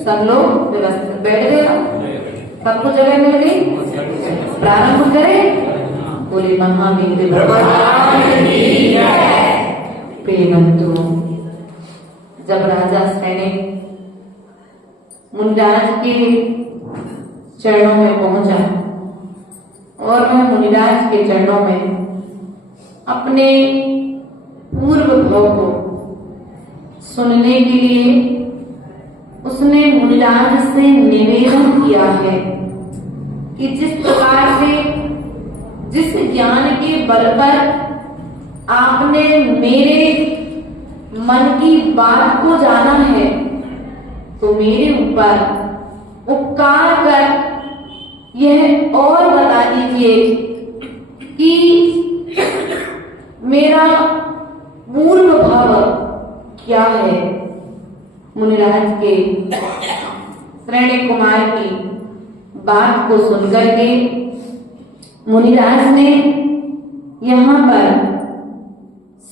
सब लोग व्यवस्थित बैठ गए, सबको जगह मिल गई। प्रारंभ करें। बोले महावीर भगवान की जय। प्रियवंतु, जब राजा सैनिक मुनिराज के चरणों में पहुंचा और वह मुनिराज के चरणों में अपने पूर्व भाव को सुनने के लिए उसने मुनिराज से निवेदन किया है कि जिस प्रकार से जिस ज्ञान के बल पर आपने मेरे मन की बात को जाना है, तो मेरे ऊपर उपकार कर यह और बता दीजिए कि मेरा पूर्व भाव क्या है। मुनिराज के श्रेणी कुमार की बात को सुनकर के मुनिराज ने यहाँ पर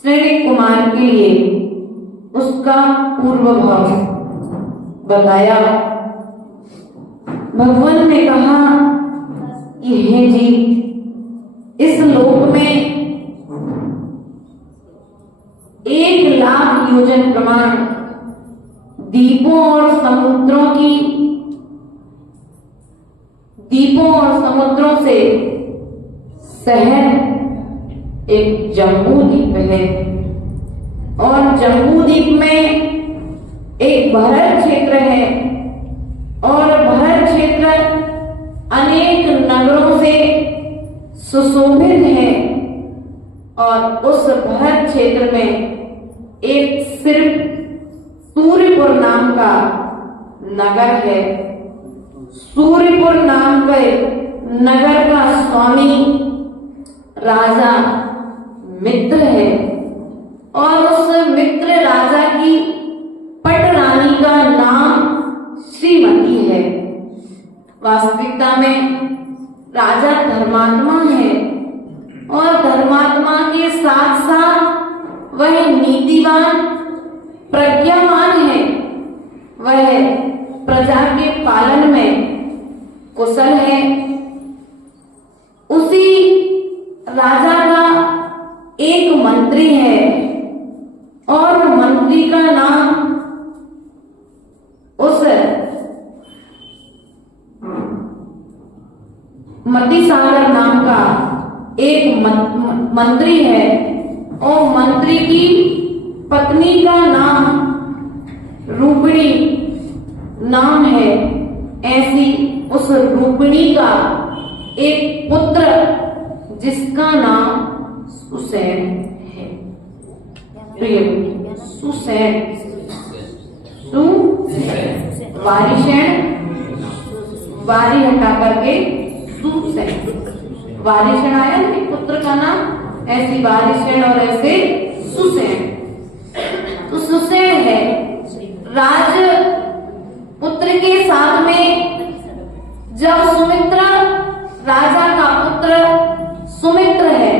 श्रेणी कुमार के लिए उसका पूर्व भाव बताया। भगवान ने कहा कि हे जी, इस लोक में 1,00,000 योजन प्रमाण दीपों और समुद्रों से शहर एक जम्बू द्वीप है और जम्बू द्वीप में एक भरत क्षेत्र है और भरत क्षेत्र अनेक नगरों से सुशोभित है और उस भरत क्षेत्र में एक सिर्फ सूर्यपुर नाम का नगर है। सूर्यपुर नाम के नगर का स्वामी राजा मित्र है और उस मित्र राजा की पटरानी का नाम श्रीमती है। वास्तविकता में राजा धर्मात्मा है और धर्मात्मा के साथ साथ वह नीतिवान प्रज्ञावान है। वह प्रजा के पालन में कुशल है। उसी राजा का एक मंत्री है और मंत्री का नाम उस मतिसागर नाम का एक मंत्री है और मंत्री की पत्नी का नाम रूपिणी नाम है। ऐसी उस रूपिणी का एक पुत्र जिसका नाम सुसैन है। सुसैन वारिशैन, वारी हटा करके सुसैन, वारिशैन आया कि पुत्र का नाम, ऐसी वारिशैन और ऐसे सुसैन। तो सुसैन है राज पुत्र के साथ में। जब सुमित्रा, राजा का पुत्र सुमित्र है,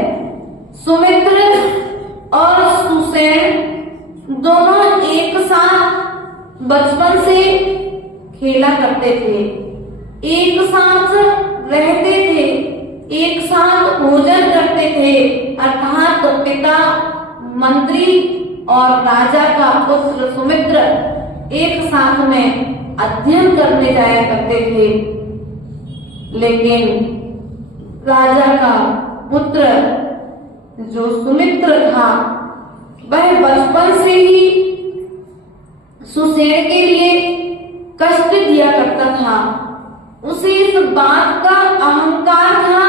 सुमित्र और सुसैन दोनों एक साथ बचपन से खेला करते थे, एक साथ रहते थे, एक साथ भोजन करते थे। अर्थात पिता मंत्री और राजा का पुत्र सुमित्र एक साथ में अध्ययन करने जाया करते थे। लेकिन राजा का पुत्र जो सुमित्र था वह बचपन से ही सुसैन के लिए कष्ट दिया करता था। उसे इस बात का अहंकार था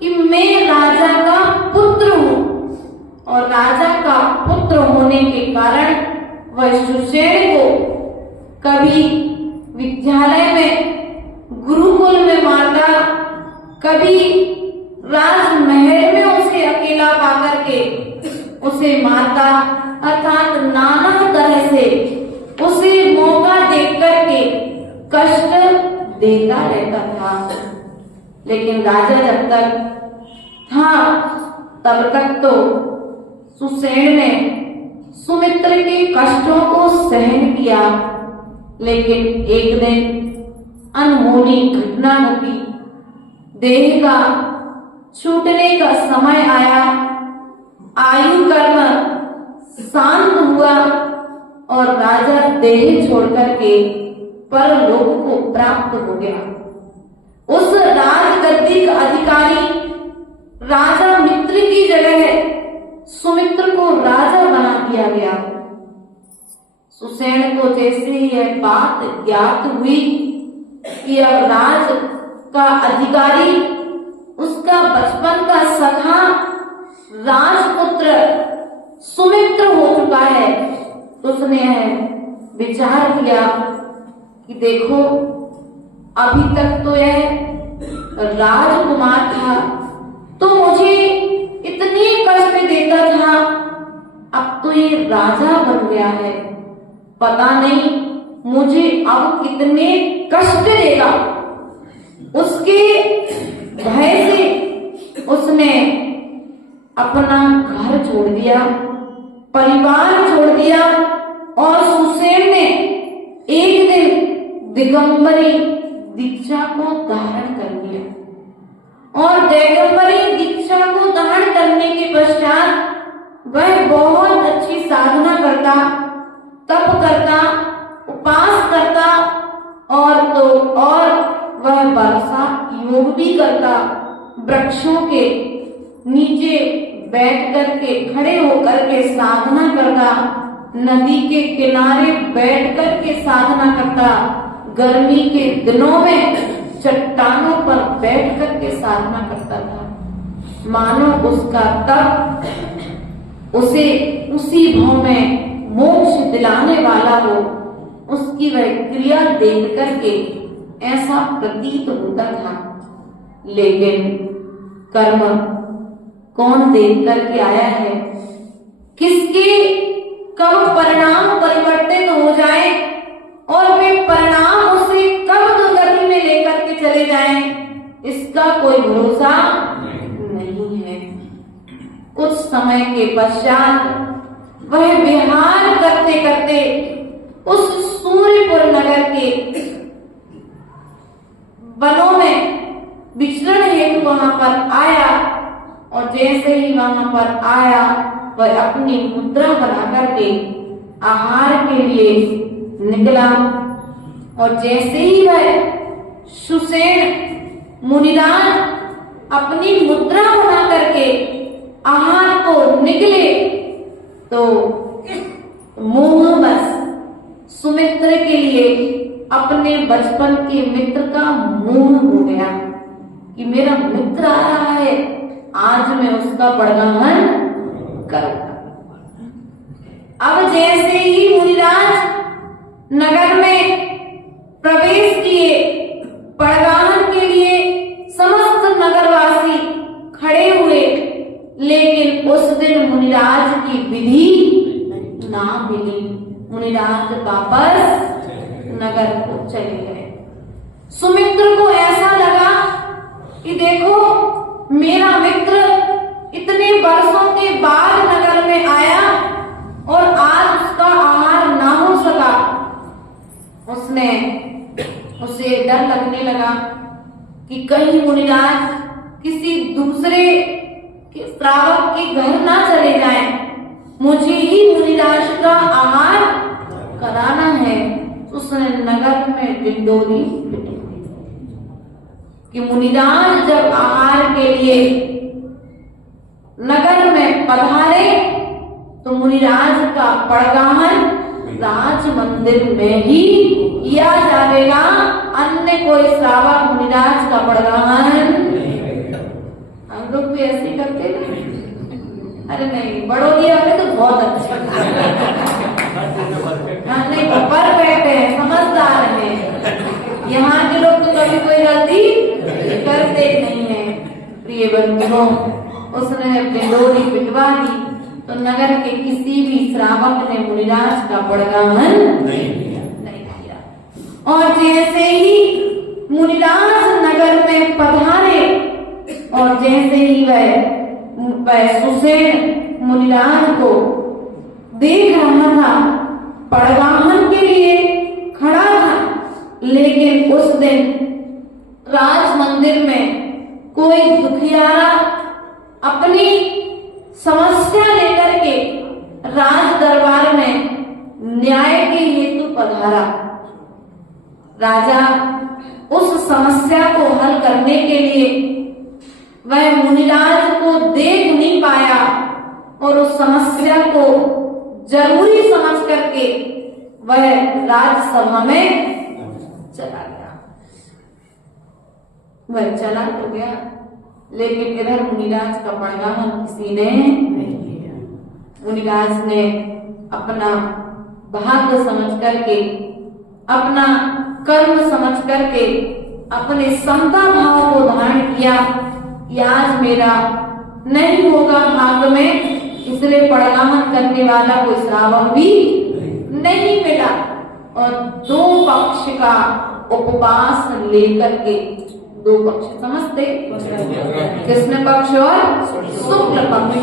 कि मैं राजा का पुत्र हूं और राजा का पुत्र होने के कारण वह सुसैन को कभी विद्यालय में, गुरुकुल में मारता, कभी राजमहल में उसे अकेला पाकर के उसे मारता। अर्थात नाना तरह से उसे मौका देकर के कष्ट देता रहता था। लेकिन राजा जब तक था तब तक तो सुसैन ने सुमित्र के कष्टों को सहन किया। लेकिन एक दिन अनहोनी घटना घटी, देह का छूटने का समय आया, आयु कर्म शांत हुआ और राजा देह छोड़कर के परलोक को प्राप्त हो गया। उस राजगद्दी का अधिकारी राजा मित्र की जगह सुमित्र को राजा बना दिया गया। सुसैन को जैसे ही यह बात ज्ञात हुई कि अब राज का अधिकारी उसका बचपन का सखा राजपुत्र सुमित्र हो चुका है, तो उसने विचार किया कि देखो अभी तक तो यह राजकुमार था तो मुझे इतने कष्ट देता था, अब तो ये राजा बन गया है, पता नहीं मुझे अब कितने कष्ट देगा। उसके भय से उसने अपना घर छोड़ दिया, परिवार छोड़ दिया और सुसैन ने एक दिन दिगंबरी दीक्षा को धारण कर लिया। और दिगंबरी दीक्षा को धारण करने के पश्चात वह बहुत अच्छी साधना करता, तप करता, उपास करता और वह वर्षा योग भी करता। वृक्षों के नीचे बैठ करके, खड़े होकर के साधना करता, नदी के किनारे बैठ करके साधना करता, गर्मी के दिनों में चट्टानों पर बैठ करके साधना करता था। मानो उसका तप उसे उसी भाव में मोक्ष दिलाने वाला हो। उसकी वह क्रिया देख करके ऐसा प्रतीत होता था। लेकिन कर्म कौन देख करके आया है, किसके कब परिणाम परिवर्तित हो जाए और वे परिणाम उसे कब दुर्गति में लेकर के चले जाएं, इसका कोई भरोसा नहीं है। कुछ समय के पश्चात वह विहार करते करते उस सूर्यपुर नगर के वनों में विचरण हेतु वहां पर आया, और जैसे ही वहां पर आया वह अपनी मुद्रा बना करके आहार के लिए निकला, और जैसे ही वह सुषेण मुनिराज अपनी मुद्रा बना करके आहार को निकले तो मोहवश सुमित्र के लिए अपने बचपन के मित्र का मोह हो गया कि मेरा मित्र आ रहा है, आज मैं उसका बड़गाहन करूंगा। अब जैसे ही मुनिराज नगर में प्रवेश किए, बड़गाहन के लिए समस्त नगरवासी खड़े हुए, लेकिन उस दिन मुनिराज की विधि ना मिली। मुनिराज वापस नगर को चले गए। सुमित्र को ऐसा लगा कि देखो मेरा मित्र इतने वर्षों के बाद नगर में आया और आज उसका आहार ना हो सका। उसे डर लगने लगा कि कहीं मुनिराज किसी दूसरे श्रावक के घर ना चले जाएं, मुझे ही मुनिराज का आहार कराना है। उसने नगर में डिंडोरी पिटी कि मुनिराज जब आहार के लिए नगर में पधारे तो मुनिराज का बड़गाहन राज मंदिर में ही किया जाएगा, अन्य कोई श्रावक मुनिराज का बड़गाहन। हम लोग भी ऐसे करते हैं। अरे नहीं, बड़ोदिया में तो बहुत अच्छा नहीं, परफेक्ट है, समझदार है। यहाँ के लोग तो कभी कोई गलती करते नहीं है। प्रिय बंधुओं, उसने डिंडोरी पिटवा दी तो नगर के किसी भी श्रावक ने मुनिराज का बड़गाहन नहीं किया। और जैसे ही मुनिराज नगर में पधारे और जैसे ही वह सुषेण मुनिराज को देख रहा था, बड़गाहन के लिए खड़ा था, लेकिन उस दिन राज मंदिर में कोई दुखियारा अपनी समस्या लेकर के राज दरबार में न्याय के हेतु पधारा। राजा उस समस्या को हल करने के लिए वह मुनिराज को देख नहीं पाया और उस समस्या को जरूरी समझ करके वह राजसभा में चला गया। वह चला तो गया, लेकिन इधर मुनिराज का बड़गाहन किसी ने नहीं किया। मुनिराज ने अपना भाग्य समझ करके, अपना कर्म समझ करके अपने समता भाव को धारण किया कि आज मेरा नहीं होगा भाग्य में, इसलिए बड़गाहन करने वाला कोई श्रावक भी नहीं मिला। और दो पक्ष का उपवास लेकर के, दो पक्ष समझते, कृष्ण पक्ष और शुक्ल पक्ष,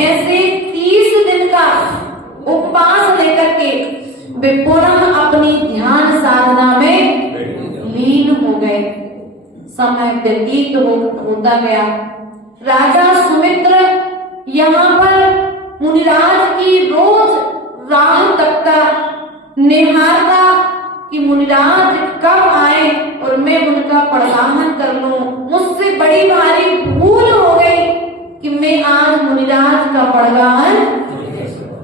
ऐसे 30 दिन का उपवास लेकर के वे पुनः अपनी ध्यान साधना में लीन हो गए। समय व्यतीत होता गया। राजा सुमित्र यहाँ पर मुनिराज की रोज राह तकता, निहारता कि मुनिराज कब आए और मैं उनका बड़गाहन कर लूं। मुझसे बड़ी भारी भूल हो गई कि मैं आज मुनिराज का बड़गाहन,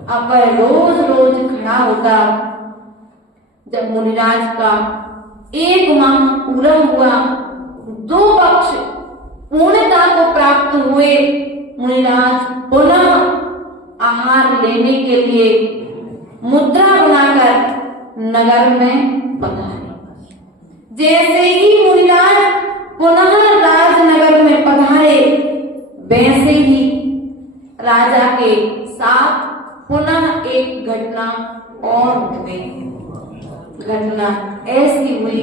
अब वह रोज रोज खड़ा होता। जब मुनिराज का 1 माह पूरा हुआ, 2 पक्ष पूर्णता को प्राप्त हुए, मुनिराज पुनः आहार लेने के लिए मुद्रा बनाकर नगर में पधारे। जैसे ही मुनिराज पुनः राजनगर में पधारे, वैसे ही राजा के साथ पुनः एक घटना और हो गई। घटना ऐसी हुई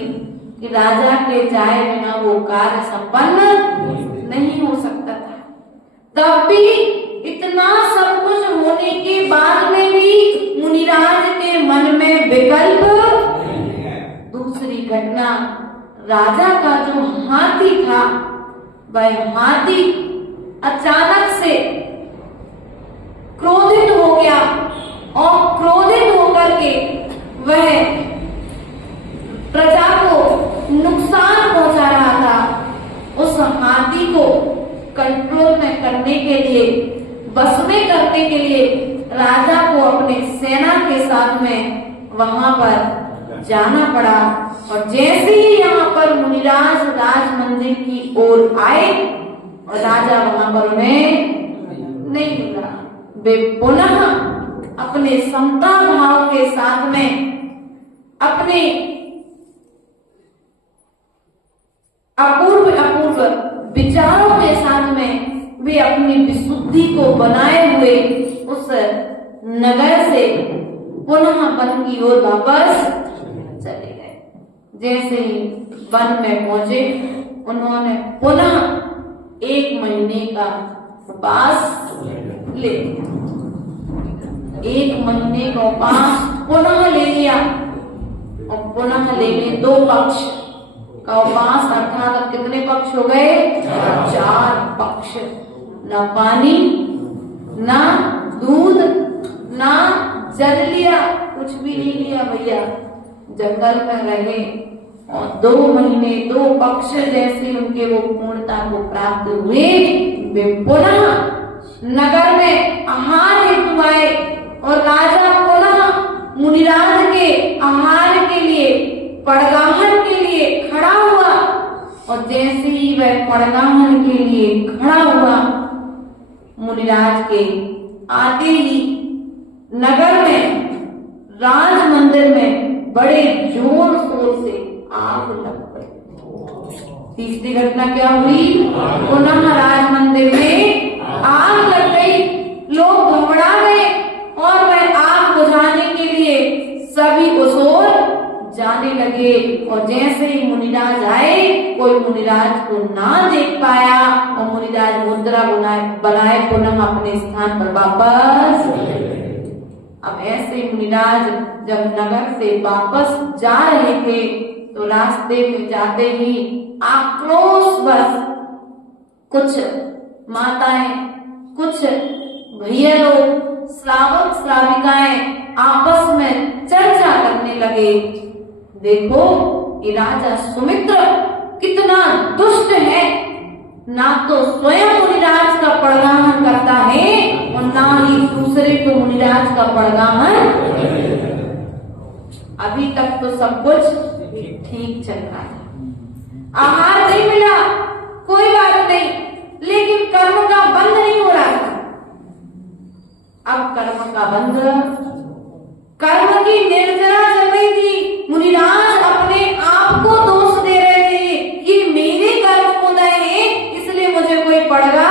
कि राजा के जाए बिना वो कार्य संपन्न नहीं हो सकता था। तब भी इतना सब कुछ होने के बाद में भी मुनिराज के मन में विकल्प। दूसरी घटना, राजा का जो हाथी था, वह हाथी अचानक से क्रोधित हो गया और क्रोधित होकर के वह प्रजा को नुकसान पहुंचा रहा था। उस हाथी को कंट्रोल में करने के लिए, बस में करने के लिए राजा को अपने सेना के साथ में वहां पर जाना पड़ा। और जैसे ही यहाँ पर मुनिराज राज मंदिर की ओर आए और राजा वहां पर उन्हें नहीं मिला, वे पुनः अपने समता भाव के साथ में, अपने अपूर्व विचारों के साथ में वे अपनी विशुद्धि को बनाए हुए उस नगर से पुनः वन की ओर वापस चले गए। जैसे ही वन में पहुंचे, उन्होंने पुनः 1 महीने का उपवास ले लिया। 1 महीने का उपवास पुनः ले लिया और पुनः ले लिए 2 पक्ष का उपवास, अर्थात कितने पक्ष हो गए? 4 पक्ष। ना पानी, ना दूध, ना जल लिया, कुछ भी नहीं लिया भैया। जंगल में रहे और 2 महीने 2 पक्ष जैसे उनके वो पूर्णता को प्राप्त हुए, वे पुनः नगर में आहार हेतु आए और राजा पुनः मुनिराज के आहार के लिए, पड़गाहन के लिए खड़ा हुआ। और जैसे ही वह पड़गाहन के लिए खड़ा हुआ, मुनिराज के आते ही नगर में, राज मंदिर में बड़े जोर शोर से आग लग गई। तीसरी घटना क्या हुई? पुनः राज मंदिर में आग लग गई। लोग घबरा गए और वह आग बुझाने के लिए सभी उस ओर जाने लगे। और जैसे ही मुनिराज आए, कोई मुनिराज को ना देख पाया और मुनिराज मुद्रा बनाए पुनः अपने स्थान पर वापस। अब ऐसे मुनिराज जब नगर से वापस जा रहे थे तो रास्ते में जाते ही आक्रोशवश कुछ माताएं, कुछ भैया लोग, श्रावक श्राविकाएं आपस में चर्चा करने लगे। देखो ये राजा सुमित्र कितना दुष्ट है, ना तो स्वयं मुनिराज का पड़गाहन करता है और ना ही दूसरे को मुनिराज का पड़गाहन। अभी तक तो सब कुछ ठीक चल रहा था, आहार नहीं मिला, कोई बात नहीं, लेकिन कर्म का बंध नहीं हो रहा था। अब कर्म का बंध, कर्म की निर्जरा चल रही थी। मुनिराज अपने आप को दोष दे रहे थे कि मेरे कर्म उदय है, इसलिए मुझे कोई पड़गा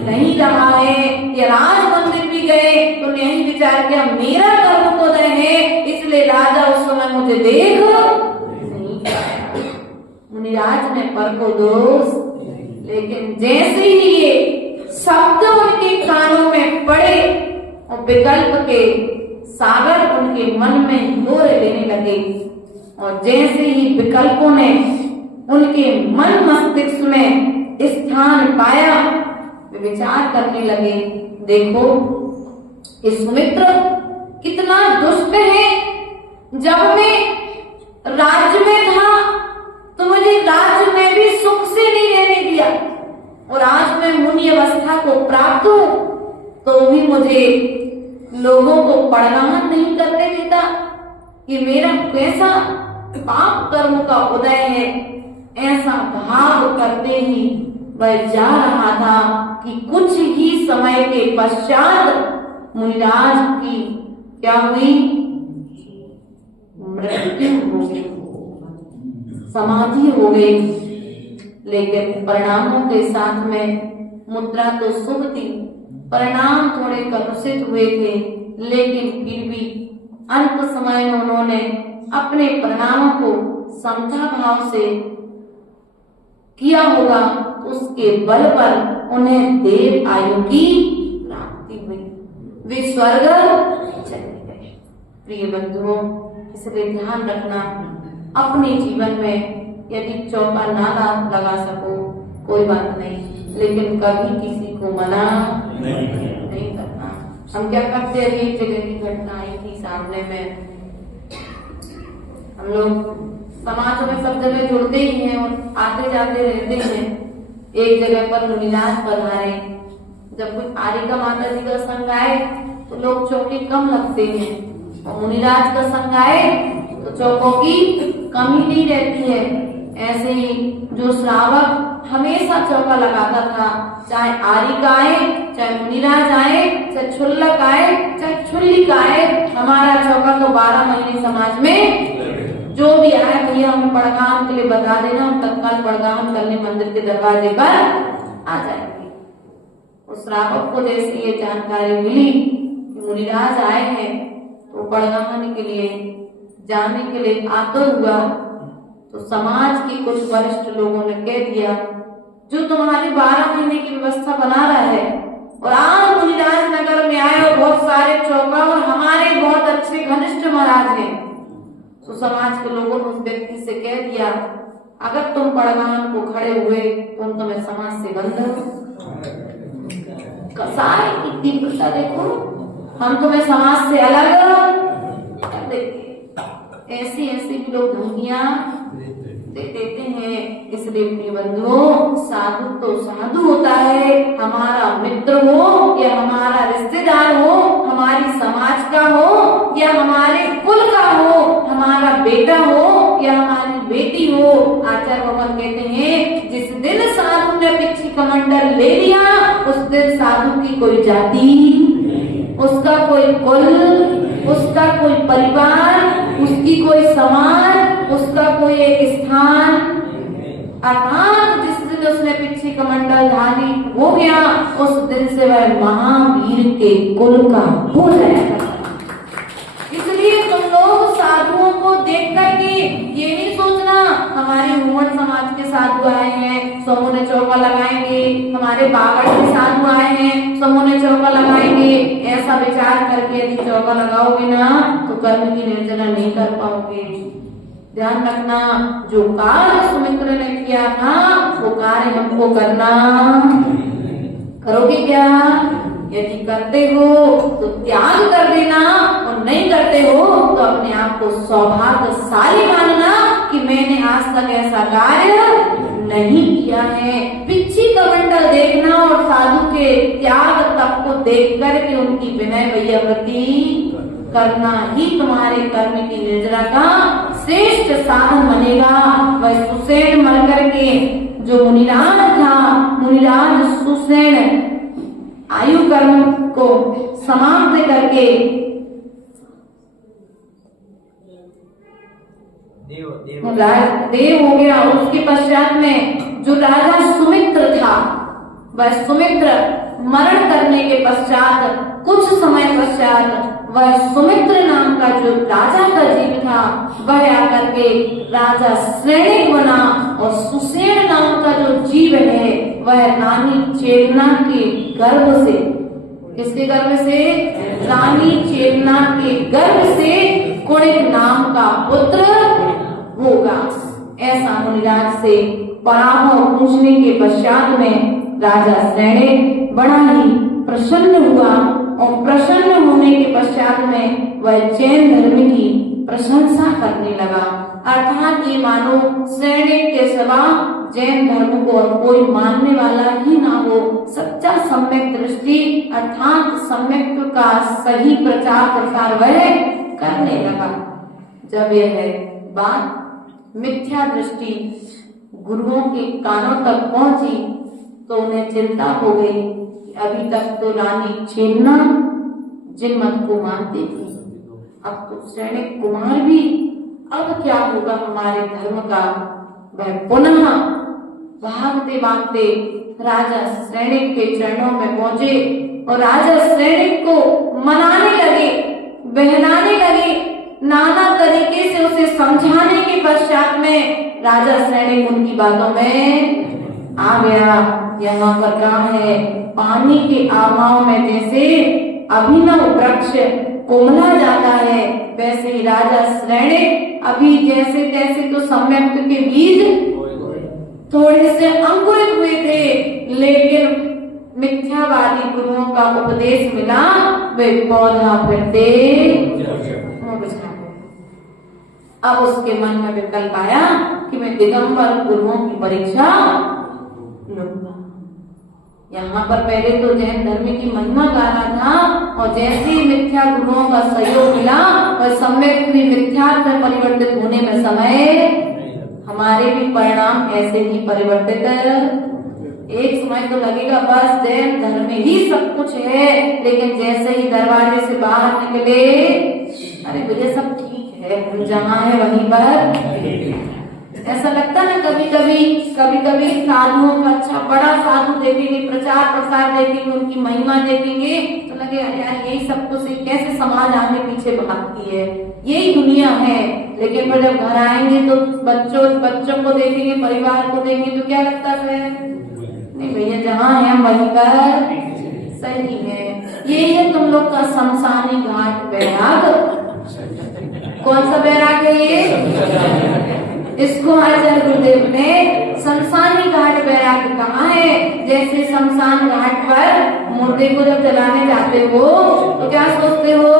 नहीं रहा है। ये राज मंदिर भी गए तो यही विचार किया मेरा कर्म उदय है, इसलिए राजा उस समय मुझे देख नहीं पाया। मुनिराज ने पर को दोष, लेकिन जैसे ही ये शब्द उनके कानों में पड़े और विकल्प के सागर उनके मन में डोर लेने लगे और जैसे ही विकल्पों ने उनके मन मस्तिष्क में स्थान पाया, वे विचार करने लगे, देखो ये सुमित्र कितना दुष्ट है। जब मैं राज्य में था तो मुझे राज्य में भी सुख से नहीं रहने दिया और आज मैं मुनि अवस्था को प्राप्त हूं तो भी मुझे लोगों को पड़गाहन नहीं करने देता। ये मेरा कैसा पाप कर्म का उदय है। ऐसा भाव करते ही वह जा रहा था कि कुछ ही समय के पश्चात मुनिराज की क्या हुई? मृत्यु हो गई, समाधि हो गई। लेकिन परिणामों के साथ में मुद्रा तो शुभ थी, परिणाम थोड़े कलुषित हुए थे, लेकिन फिर भी अंत समय में उन्होंने अपने परिणामों को समता भाव से किया होगा, उसके बल पर उन्हें देव आयु की प्राप्ति हुई, वे स्वर्ग चले गए। प्रिय बंधुओं, इसलिए ध्यान रखना, अपने जीवन में यदि चौका ना लगा सको कोई बात नहीं, लेकिन कभी किसी को मना नहीं करना। हम क्या करते हैं, एक जगह की घटना आई थी सामने में, हम लोग समाज में सब जगह जुड़ते ही हैं और आते जाते रहते हैं। एक जगह पर मुनिराज पधारे, जब कोई आरिका माता जी का संग आए तो लोग चौके कम लगते हैं, और मुनिराज का संग आए तो चौकों की कमी नहीं रहती है। ऐसे ही जो श्रावक हमेशा चौका लगाता था, चाहे आरिका आए, चाहे मुनिराज आए, चाहे क्षुल्लक आए, चाहे क्षुल्लिक आए, हमारा चौका तो 12 महीने समाज में जो भी आए भैया हम पड़गाम के लिए बता देना, हम तत्काल पड़गाम करने मंदिर के दरवाजे पर आ जाएंगे। उस श्रावक को जैसे ये जानकारी मिली कि मुनिराज आए हैं, तो पड़गाम के लिए जाने के लिए आतुर हुआ, तो समाज के कुछ वरिष्ठ लोगों ने कह दिया, जो तुम्हारे 12 महीने की व्यवस्था बना रहा है और आप मुनिराज नगर में आए और बहुत सारे चौका और हमारे बहुत अच्छे घनिष्ठ महाराज हैं, तो समाज के लोगों ने उस व्यक्ति से कह दिया, अगर तुम पड़गाम को खड़े हुए तो तुम्हें समाज से बंद कसाई की तीव्रता देखो, हम तुम्हें समाज से अलग कर देंगे। ऐसी ऐसी भी लोग धमकियां दे देते हैं। इसलिए प्रिय बंधुओं, साधु तो साधु होता है, हमारा मित्र हो या हमारा रिश्तेदार हो, हमारी समाज का हो या हमारे कुल का हो, हमारा बेटा हो या हमारी बेटी हो। आचार्य भगवान कहते हैं, जिस दिन साधु ने पिछी कमंडल ले लिया, उस दिन साधु की कोई जाति, उसका कोई कुल, उसका कोई परिवार, उसकी कोई समाज, उसका कोई एक स्थान, अर्थात जिस दिन उसने पिछी कमंडल धारी हो गया, उस दिन से वह महावीर के कुल का हो जाएगा। इसलिए तुम लोग साधुओं को देख करके ये नहीं सोचना हमारे हुमन समाज के साधु आए हैं, समूह ने चौका लगाएंगे, हमारे बागड़ के साधु आए हैं, समूह ने चौका लगाएंगे। ऐसा विचार करके यदि चौका लगाओगे ना तो कर्म की निर्जला नहीं कर पाओगे। ध्यान रखना, जो कार्य सुमित्र ने किया था वो कार्य हमको करना। करोगे क्या? यदि करते हो तो त्याग कर देना, और नहीं करते हो तो अपने आप को सौभाग्यशाली मानना कि मैंने आज तक ऐसा कार्य नहीं किया है। पिछी कमंडल देखना और साधु के त्याग तप को देख करके उनकी विनय वैयावृत्ति करना ही तुम्हारे कर्म की निर्जरा का श्रेष्ठ साधन बनेगा। वह सुसेन मर करके जो मुनिराज था, मुनिराज सुसेन आयु कर्म को समाप्त करके देव हो गया। उसके पश्चात में जो राजा सुमित्र था, वह सुमित्र मरण करने के पश्चात कुछ समय पश्चात वह सुमित्र नाम का जो राजा का जीव था वह आकर के राजा श्रेणिक बना, और सुसेन नाम का जो जीव है वह रानी चेतना के गर्भ से, किसके गर्भ से? रानी चेतना के गर्भ से कुणिक नाम का पुत्र होगा। ऐसा मुनिराज से पराभव पूछने के पश्चात में राजा श्रेणिक बड़ा ही प्रसन्न हुआ, और प्रसन्न होने के पश्चात में वह जैन धर्म की प्रशंसा करने लगा। अर्थात ये मानो श्रेणिक के सिवा जैन धर्म को और कोई मानने वाला ही ना हो। सच्चा सम्यक दृष्टि अर्थात सम्यक का सही प्रचार प्रसार वह करने लगा। जब यह बात मिथ्या दृष्टि गुरुओं के कानों तक पहुंची तो उन्हें चिंता हो गई। अभी तक तो रानी चेतना जिन मत को मानती थी, अब तो श्रेणिक कुमार भी, अब क्या होगा हमारे धर्म का? वह पुनः भागते भागते राजा श्रेणिक के चरणों में पहुंचे और राजा श्रेणिक को मनाने लगे, बहलाने लगे, नाना तरीके से उसे समझाने के पश्चात में राजा सैनिक उनकी बातों में आ गया। यहाँ पर क्या है, पानी के अभाव में जैसे अभिनव वृक्ष कोमला जाता है, वैसे ही राजा श्रेणिक अभी जैसे तैसे तो सम्यक के बीज थोड़े से अंकुरित हुए थे, लेकिन मिथ्यावादी गुरुओं का उपदेश मिला, वे पौधा फिरते अब उसके मन में विकल्प आया कि मैं दिगंबर गुरुओं की परीक्षा लूंगा। यहाँ पर पहले तो जैन धर्म की महिमा गा रहा था, और जैसे ही मिथ्या गुरुओं का सहयोग मिला और सम्यक भी मिथ्या में परिवर्तित होने में समय, हमारे भी परिणाम ऐसे ही परिवर्तित। एक समय तो लगेगा बस जैन धर्म में ही सब कुछ है, लेकिन जैसे ही दरवाजे से बाहर निकले, अरे मुझे सब ठीक है, हम जहाँ है वहीं पर। ऐसा लगता है ना कभी कभी साधुओं का, अच्छा बड़ा साधु देखेंगे, प्रचार प्रसार देखेंगे, उनकी महिमा देखेंगे तो लगे यार यही सब कुछ, कैसे समाज आगे पीछे भागती है, यही दुनिया है। लेकिन फिर जब घर आएंगे तो बच्चों को देखेंगे, परिवार को देखेंगे तो क्या लगता है, नहीं भैया जहाँ है वहीं पर सही है। यही है तुम लोग का शमशानी घाट वैराग। कौन सा वैराग है ये? इसको आचार्य गुरुदेव ने शमशानी घाट वैराग कहा है। जैसे शमशान घाट पर मुर्दे को जब जलाने जाते हो तो क्या सोचते हो,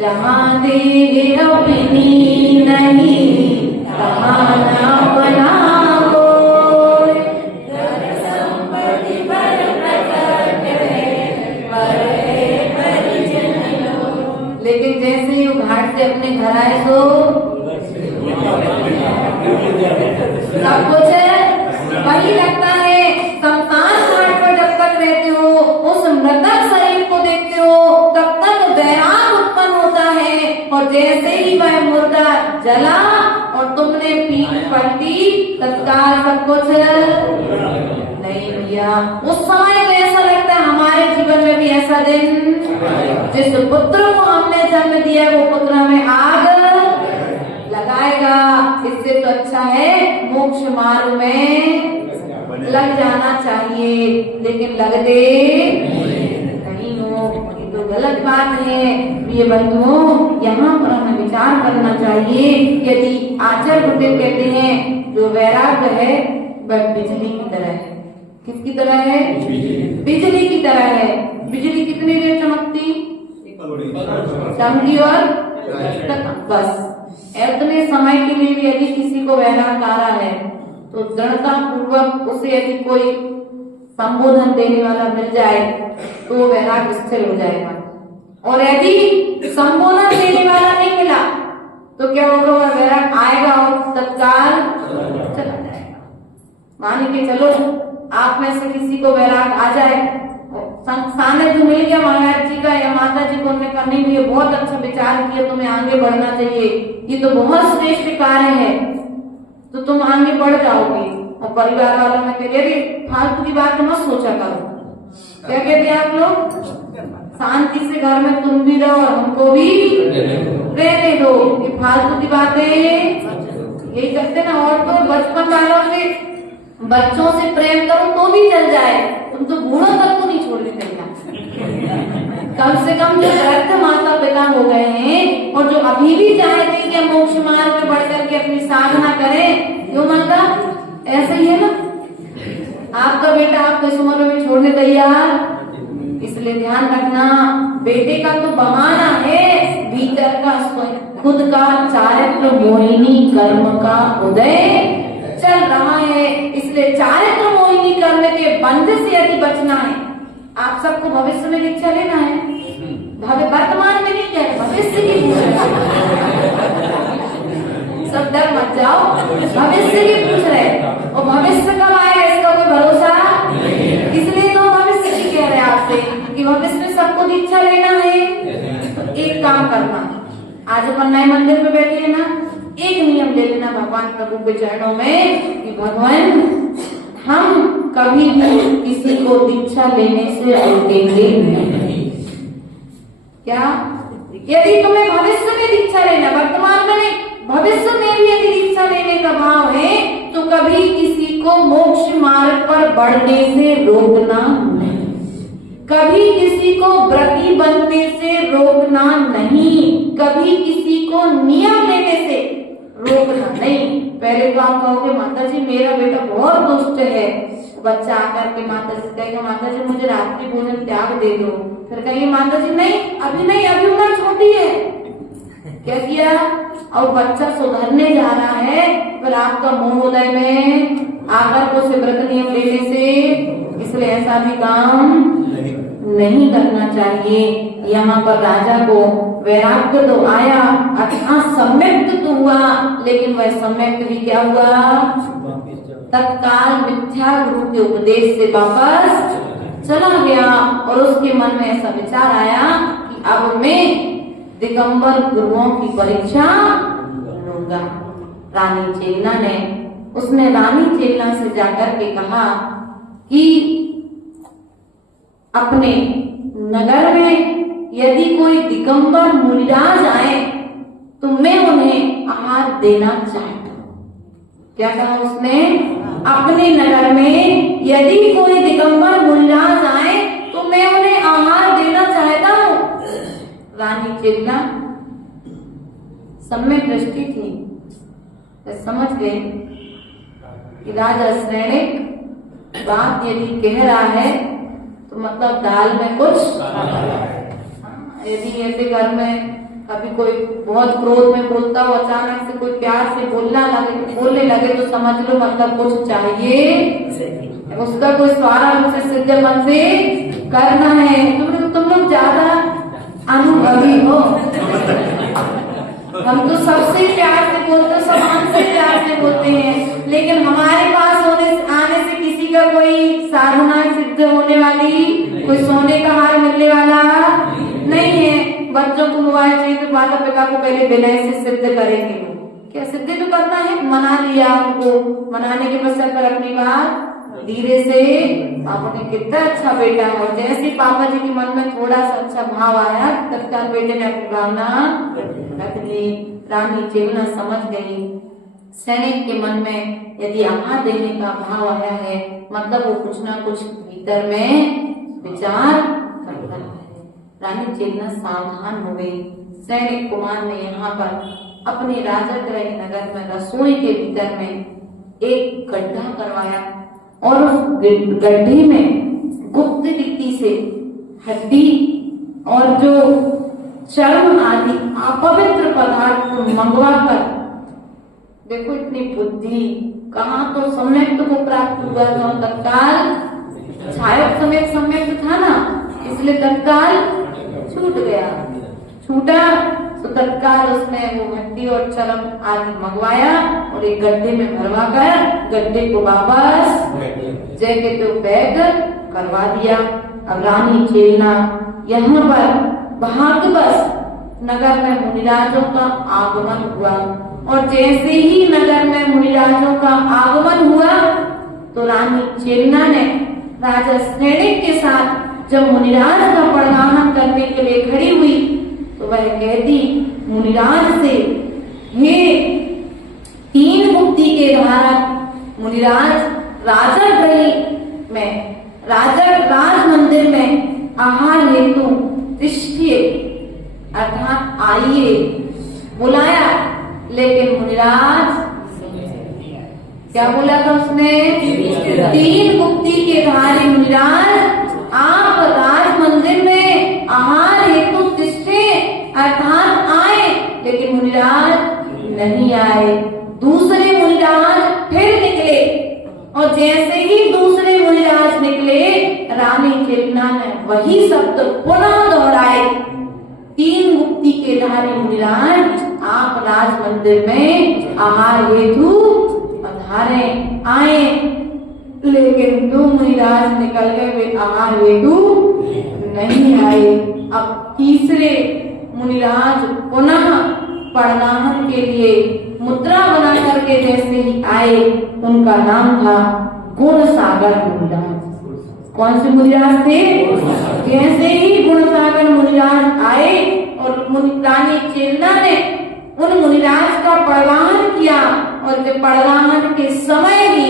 जहाँ देगे अपनी नहीं तहाँ ना बनाओ, लेकिन जैसे ही वो घाट से अपने घर आए तो सब कुछ वही लगता है। शमशान घाट पर जब तक रहते हो, उस मृतक शरीर को देखते हो, तब तक वैराग उत्पन्न होता है, और जैसे ही वह मुर्दा जला और तुमने पीठ पलटी, तत्काल सब कुछ नहीं भैया। उस समय तो ऐसा लगता है हमारे जीवन में भी ऐसा दिन, जिस पुत्र को हमने जन्म दिया वो पुत्र हमें आग लगाएगा। इससे तो अच्छा है मोक्ष मार्ग में लग जाना चाहिए, लेकिन लगते नहीं हो, ये तो गलत बात है। ये बंधुओं, यहाँ पर हमें विचार करना चाहिए। यदि आचार्य गुरुदेव कहते हैं जो वैराग्य है वह बिजली की तरह है। किसकी तरह है? बिजली की तरह है। बिजली कितनी देर चमकती? चमकी और बस। इतने समय के लिए भी यदि किसी को वैराग आ रहा है तो दृढ़ता पूर्वक उसे यदि कोई संबोधन देने वाला मिल जाए तो वो वैराग स्थिर हो जाएगा, और यदि संबोधन देने वाला नहीं मिला तो क्या होगा, वह वैराग आएगा और तत्काल चला जाएगा। मान के चलो आप में से किसी को वैराग आ जाए, सानिध्य मिल गया महाराज जी का या माता जी को, उन्होंने कहा नहीं ये बहुत अच्छा विचार किया, तुम्हें आगे बढ़ना चाहिए, ये तो बहुत श्रेष्ठ कार्य है, तो तुम आगे बढ़ जाओगे। और परिवार वालों ने कह फालतू की बात मत सोचा करो। क्या कहते हैं आप लोग? शांति से घर में तुम भी रहो और हमको भी रहने दो। ये फालतू की बातें यही करते ना। और तो बचपन वालों से, बच्चों से प्रेम करो तो भी चल जाए, तुम तो बूढ़ों तक को नहीं छोड़ने देना। कम से कम जो वृद्ध माता पिता हो गए हैं और जो अभी भी चाहते कि मोक्ष मार्ग में बढ़ करके अपनी साधना करें, क्यों माता? ऐसा ही है ना, आपका बेटा आपको इस उम्र में छोड़ने तैयार। इसलिए ध्यान रखना, बेटे का तो बहाना है, भीतर का खुद का चारित्र मोहिनी कर्म का उदय चल रहा है। इसलिए चारित्र मोहिनी कर्म के बंध से यदि बचना है, आप सबको भविष्य में दीक्षा लेना है। वर्तमान में नहीं क्या, भविष्य की पूछ सब डर मत जाओ, भविष्य की पूछ रहे, और भविष्य कब आएगा इसका कोई भरोसा। इसलिए तो भविष्य की कह रहे आपसे कि भविष्य में सबको दीक्षा लेना है। तो एक काम करना, आज अपन नए मंदिर में बैठे हैं ना, एक नियम ले लेना भगवान प्रभु के चरणों में कि भगवान हम कभी भी किसी को दीक्षा लेने से रोकेंगे नहीं। क्या? यदि तुम्हें भविष्य में दीक्षा लेना, वर्तमान में नहीं, भविष्य में भी यदि दीक्षा लेने का भाव है तो कभी किसी को मोक्ष मार्ग पर बढ़ने से रोकना नहीं, कभी किसी को व्रती बनने से रोकना नहीं, कभी किसी को नियम लेने से रोकना नहीं। पहले तो आप कहोगे माता जी मेरा बेटा बहुत दुष्ट है, बच्चा आकर के माता जी कहेगा माता जी मुझे रात्रि भोजन त्याग दे दो, फिर कहेंगे माता जी नहीं, अभी उम्र छोटी है। क्या किया? और बच्चा सुधरने जा रहा है, फिर आपका मोह उदय में आकर को उसे व्रत नियम लेने से, इसलिए ऐसा भी काम नहीं करना चाहिए। यहाँ पर राजा को वैराग्य तो आया अर्थात सम्यक्त तो हुआ, लेकिन वह सम्यक्त भी क्या हुआ? तत्काल मिथ्या गुरु के उपदेश से वापस चला गया और उसके मन में ऐसा विचार आया कि अब मैं दिगंबर गुरुओं की परीक्षा लूंगा। रानी चेलना ने, उसने रानी चेलना से जाकर के कहा कि अपने नगर में यदि कोई दिगंबर मुनिराज आए तो मैं उन्हें आहार देना चाहता हूँ। क्या कहा उसने? अपने नगर में यदि कोई दिगंबर मुनिराज आए तो मैं उन्हें आहार देना चाहता हूँ। रानी चेलना सम्यक दृष्टि थी, तो समझ गए कि राजा श्रेणिक बात यदि कह रहा है तो मतलब दाल में कुछ, यदि ऐसे घर में कभी कोई बहुत क्रोध में बोलता हो, अचानक से कोई प्यार से बोलने लगे तो समझ लो मतलब कुछ चाहिए, उसका कोई स्वारा उसे सिद्ध मन से करना है। तुम लोग ज्यादा अनुभवी हो, हम तो सबसे प्यार से बोलते, सब हमसे प्यार से बोलते हैं, लेकिन हमारे पास आने से किसी का कोई साधना सिद्ध होने वाली, कोई सोने का हार मिलने वाला नहीं है। बच्चों को मोबाइल चाहिए तो माता पिता को पहले विनय से सिद्ध करेंगे। क्या सिद्ध तो करना है, मना लिया उनको, मनाने के पश्चात पर अपनी बात धीरे से, पापा ने कितना अच्छा बेटा है, और जैसे पापा जी के मन में थोड़ा सा अच्छा भाव आया तत्काल बेटे ने अपनी भावना रख ली। रानी चेलना समझ गई सैनिक के मन में यदि आहार देने का भाव आया है मतलब वो कुछ ना कुछ भीतर में विचार कर रहा है। रानी चेलना सावधान हो गई। सैनिक कुमार ने यहाँ पर अपने राजगृह नगर में रसोई के भीतर में एक गड्ढा करवाया और उस गड्ढे में गुप्त रीति से हड्डी और जो चर्म आदि अपवित्र पदार्थ को मंगवा कर, देखो इतनी बुद्धि कहाँ तो सम्यक को प्राप्त हुआ था, तत्काल छायक सम्यक था ना, इसलिए तत्काल छूट गया। छूटा तो तत्काल उसने वो हड्डी और चर्म आदि मंगवाया और एक गड्ढे में भरवा कर गड्ढे को वापस जगह पे पैक करवा दिया। अब रानी चेलना यहाँ पर भाग्यवश नगर में मुनिराजों का आगमन हुआ और जैसे ही नगर में मुनिराजों का आगमन हुआ तो रानी चेलना ने राजा श्रेणिक के साथ जब मुनिराज का परिणाम करने के लिए खड़ी हुई तो वह कहती मुनिराज से, हे तीन मुक्ति के धारक मुनिराज, राज मंदिर में आहार हेतु तिष्ठिए अर्थात आइए बुलाया, लेकिन मुनिराज क्या बोला था उसने? तीन मुक्ति के धारी मुनिराज आप राज मंदिर में आहार हेतु तिष्ठे अर्थात आए, लेकिन मुनिराज नहीं आए। दूसरे मुनिराज फिर निकले और जैसे ही दूसरे मुनिराज निकले रानी चेलना ने वही शब्द पुनः दोहराए, तीन मुक्ति के धारी मुनिराज आप राज मंदिर में आहार हेतु पधारे आए, लेकिन दो मुनिराज निकल गए, वे आहार हेतु नहीं आए। अब तीसरे मुनिराज पुनः प्रणाम के लिए मुद्रा बना करके जैसे ही आए, उनका नाम था गुण सागर मुनिराज। कौन से मुनिराज थे? जैसे ही गुण सागर मुनिराज आए और रानी चेलना ने उन मुनिराज का परिवाहन किया और के परिवाहन के समय ही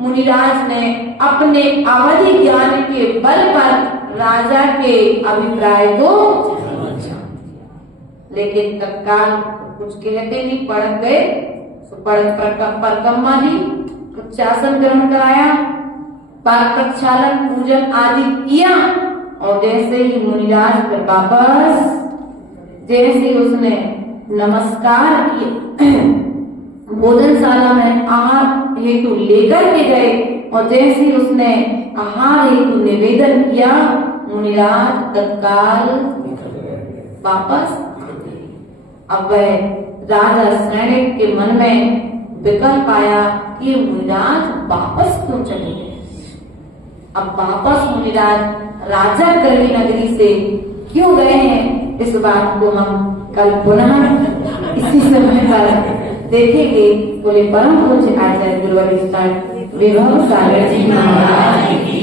मुनिराज ने अपने अवधि ज्ञान के बल पर राजा के अभिप्राय को, लेकिन तत्काल कुछ कहते नहीं, पड़क गए। परकम्मा जी शासन ग्रहण कराया, प्रक्षालन पूजन आदि किया और जैसे ही मुनिराज फिर वापस, जैसे उसने नमस्कार किया, भोजनशाला में आहार हेतु लेकर के गए और जैसे ही उसने आहार हेतु निवेदन किया, मुनिराज तत्काल वापस। अब वह राजा सैनिक के मन में विकल्प आया कि मुनिराज वापस क्यों चले गए। अब वापस मुनिराज राजा गढ़ी नगरी से क्यों गए हैं, इस बात को हम कल पुनः इसी समय पर देखेंगे। बोले परम पूज्य आचार्य गुरुवर विभव सागर जी महाराज की।